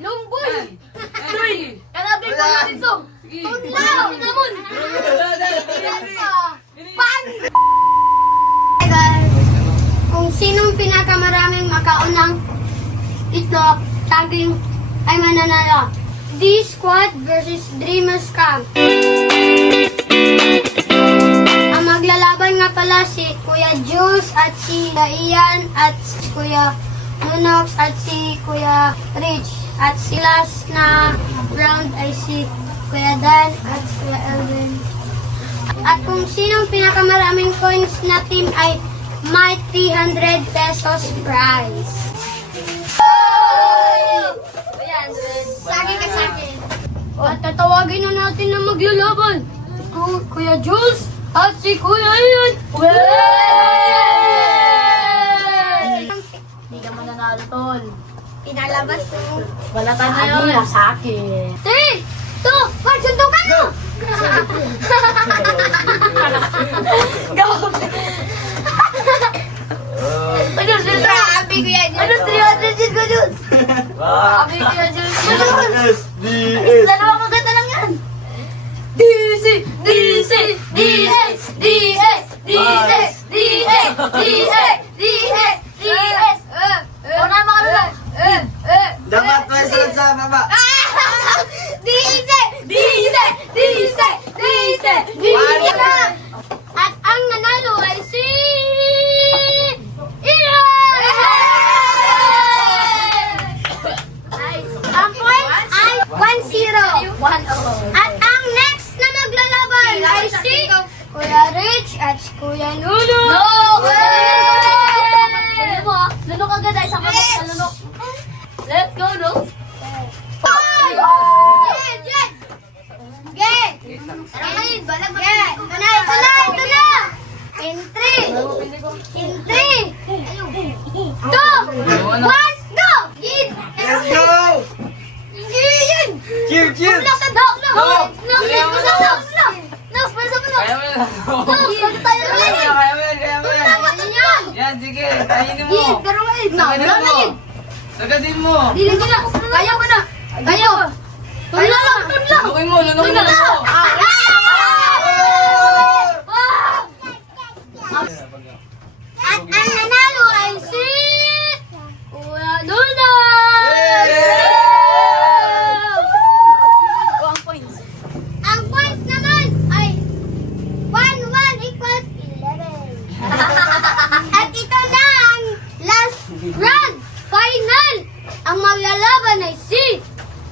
Lumboy! Sige. Kanabi ko na dito! Tunlaw! Pinamon! Pan! guys, kung sinong pinakamaraming makaunang itlog, saging ay mananalo. D-Squad versus Dreamers Camp. Ang maglalaban nga pala si Kuya Jules at si Ian at si Kuya Nunox at si Kuya Rich. At si last na round ay si Kuya Dan at si Kuya Elvin. At kung sinong pinakamaraming coins na team ay may 300 pesos prize. Sagi ka sa akin. At tatawagin na natin na maglalaban. Ku- Kuya Jules at si Kuya Ian. Hindi ka mananalo, tol. Pinalabas ko. Balatan na yun. sa akin. 3, 2, 1, suntukan mo! Ano sila? Grabe, Kuya Jules. Ano 300 yun ko dun? Ah, Sabi ko yun, Jules. SDS. Dalawa kaganda lang yan. DC! DC! DS! Baba. Dice! Dice! Dice! Dice! Dice! At ang nanalo ay si... Ian! Ang points ay 1-0. At ang next na maglalaban ay si Kuya Rich at si Kuya Nuno. In three! Two! One! Go! Yin! Let's go! Yin! Cheer, cheer! No! Kaya mo Block na. sa dog! No! No! Pwede mo Kaya mo yan. No! Pwede tayo ulit! yan, kaya mo yan, kaya mo yan. Tama yan! Yan, sige. Kainin mo. Yin! Pero! Sagadin No! mo. Yin! Sagadin mo. Dili ko na! Kaya ko na! Kaya ko! Tunla lang! Tunla! Lunukin mo, lunukin mo. At ang nanalo ay si... Kuya Luna! Ang points naman ay 1-1 equals 11. At ito na ang last round. Final! Ang maglalaban ay si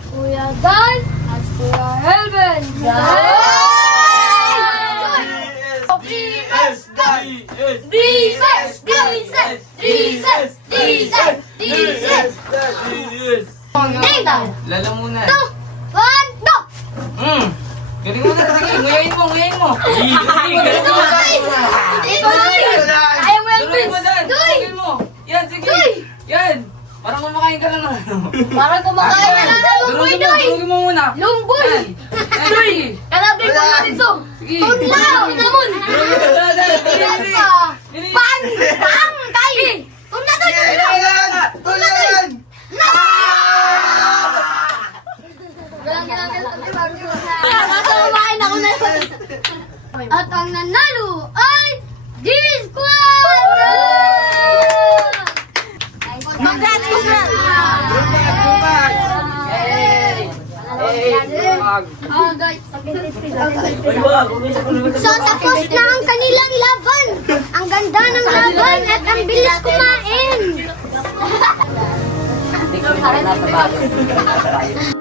Kuya Dan at Kuya Helven. DS. Dices! Dices! Dices! Dices! Dices! DS. Tingnan! Lalamunan. Two! One! Go! Hmm. Galing mo na. Sige, nguyain mo, nguyain mo. Ito ay! Ito ay! Kaya mo yan, Tuloy mo Vince! dan. Doy! Tuloy mo. Yan, sige. Doy! Yan. Parang kumakain ka lang ng ano. Parang kumakain na mo, Durugin mo, Doy! durugin mo muna. Yan, sige. Kanabi ko na dito! Sige. Tunlaw! Pinamon! Pan! Pang! Kay! Tunla to! Tuloyan! Tuloyan! Basta kumain ako na At ang nanalo ay D-Squad! So, tapos na ang kanilang laban. Ang ganda ng laban at ang bilis kumain.